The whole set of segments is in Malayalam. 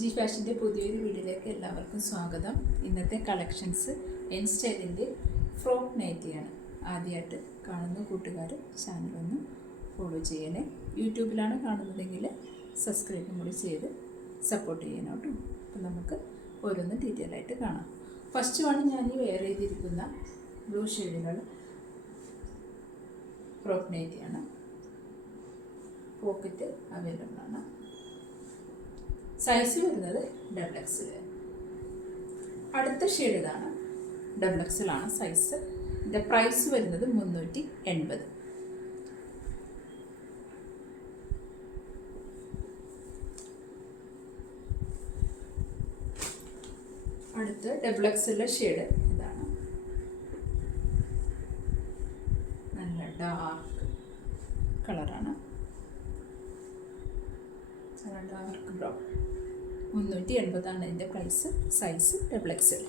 ജി ഫാഷൻ്റെ പുതിയൊരു വീഡിയോയിലേക്ക് എല്ലാവർക്കും സ്വാഗതം. ഇന്നത്തെ കളക്ഷൻസ് എൻ സ്റ്റൈലിൻ്റെ ഫ്രോക്ക് നൈറ്റിയാണ്. ആദ്യമായിട്ട് കാണുന്ന കൂട്ടുകാർ ചാനലൊന്ന് ഫോളോ ചെയ്യണേ. യൂട്യൂബിലാണ് കാണുന്നതെങ്കിൽ സബ്സ്ക്രൈബും കൂടി ചെയ്ത് സപ്പോർട്ട് ചെയ്യണം കേട്ടോ. അപ്പം നമുക്ക് ഓരോന്ന് ഡീറ്റെയിൽ ആയിട്ട് കാണാം. ഫസ്റ്റ് വൺ ഞാൻ ഈ വെയർ ചെയ്തിരിക്കുന്ന ബ്ലൂ ഷെയ്ഡിലുള്ള ഫ്രോക്ക് നൈറ്റിയാണ്. പോക്കറ്റ് അവൈലബിൾ ആണ്. സൈസ് വരുന്നത് XXL. അടുത്ത ഷെയ്ഡ് ഇതാണ്, XXL ആണ് സൈസ്. ഇതിൻ്റെ പ്രൈസ് വരുന്നത് 380. അടുത്ത് XXL ഷെയ്ഡ് ഇതാണ്, നല്ല ഡാർക്ക് കളറാണ്, ഡാർക്ക് ബ്രൗൺ. 380 ഇതിൻ്റെ പ്രൈസ്. Size XXL.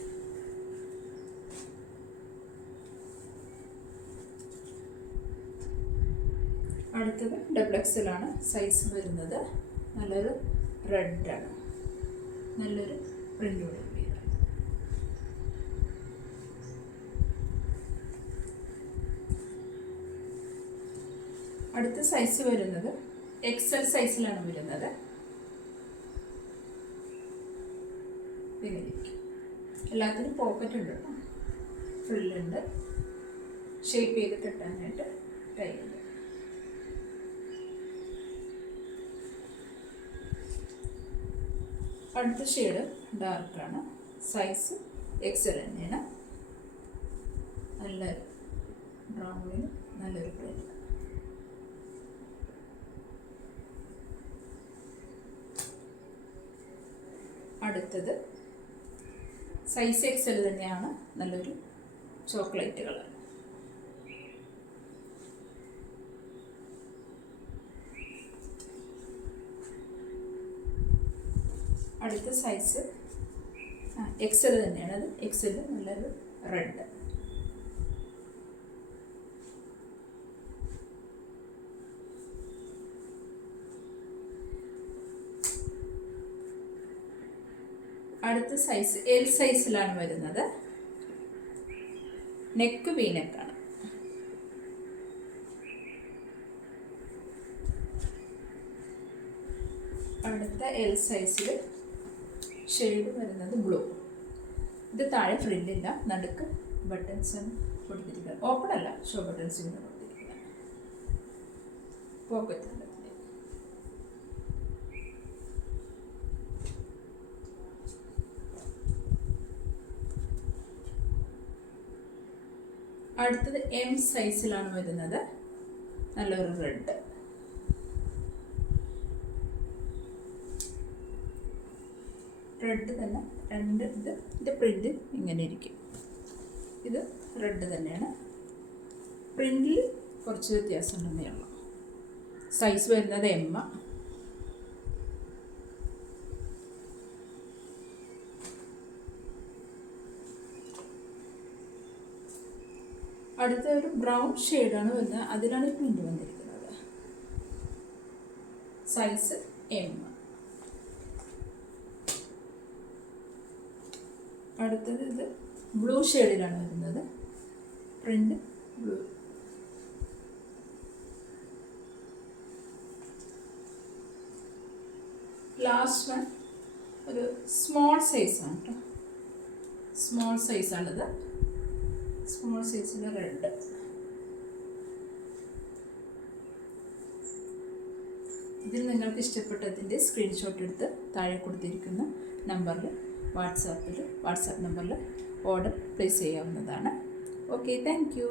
അടുത്തത് XXL ആണ്. സൈസ് വരുന്നത് നല്ലൊരു റെഡാണ്, നല്ലൊരു പ്രിൻ്റോട് കൂടിയതാണ്. അടുത്ത സൈസ് വരുന്നത് XL സൈസിലാണ് വരുന്നത്. എല്ലാത്തിനും പോക്കറ്റ് ഉണ്ട് കേട്ടോ, ഫ്രില്ലുണ്ട്, ഷേപ്പ് ചെയ്ത് കെട്ടാനായിട്ട് ടൈ ഉണ്ട്. അടുത്ത ഷെയ്ഡ് ഡാർക്കാണ്, സൈസ് XL തന്നെയാണ്. നല്ലൊരു ബ്രൗണിൽ നല്ലൊരു പ്രിന്റ്. അടുത്തത് സൈസ് XL തന്നെയാണ്, നല്ലൊരു ചോക്ലേറ്റ് കളർ. അടുത്ത സൈസ് XL തന്നെയാണ്, അത് XL നല്ലൊരു റെഡ്. അടുത്ത സൈസ് L സൈസിലാണ് വരുന്നത്. നെക്ക് വീനെക്കാണ്. അടുത്ത L സൈസിൽ ഷെയ്ഡ് വരുന്നത് ബ്ലൂ. ഇത് താഴെ ഫ്രില്ലില്ല, നടുക്ക് ബട്ടൺസ് കൊടുത്തിരിക്കുന്നത്. ഓപ്പൺ അല്ല, ഷോ ബട്ടൺസ് ഇങ്ങനെ കൊടുത്തിരിക്കുന്നത്. പോക്കറ്റ് ഉണ്ട്. അടുത്തത് M സൈസിലാണ് വരുന്നത്, നല്ലൊരു റെഡ്. റെഡ് തന്നെ രണ്ട്. ഇതിൻ്റെ പ്രിൻ്റ് ഇങ്ങനെ ഇരിക്കും. ഇത് റെഡ് തന്നെയാണ്, പ്രിൻ്റിൽ കുറച്ച് വ്യത്യാസം ഉണ്ടെന്നേ ഉള്ളൂ. സൈസ് വരുന്നത് M. അടുത്ത ഒരു ബ്രൗൺ ഷെയ്ഡാണ് വരുന്നത്, അതിലാണ് പ്രിൻ്റ് വന്നിരിക്കുന്നത്. Size M. അടുത്തത് ഇത് ബ്ലൂ ഷെയ്ഡിലാണ് വരുന്നത്, പ്രിൻ്റ് ബ്ലൂ. ലാസ്റ്റ് വൺ ഒരു സ്മോൾ സൈസാണ് കേട്ടോ, സ്മോൾ സൈസാണിത്. സ്മോൾ സൈസിലെ റെഡ്. ഇതിൽ നിങ്ങൾക്ക് ഇഷ്ടപ്പെട്ടതിൻ്റെ സ്ക്രീൻഷോട്ട് എടുത്ത് താഴെ കൊടുത്തിരിക്കുന്ന നമ്പറിൽ വാട്സാപ്പ് നമ്പറിൽ ഓർഡർ പ്ലേസ് ചെയ്യാവുന്നതാണ്. Okay, thank you.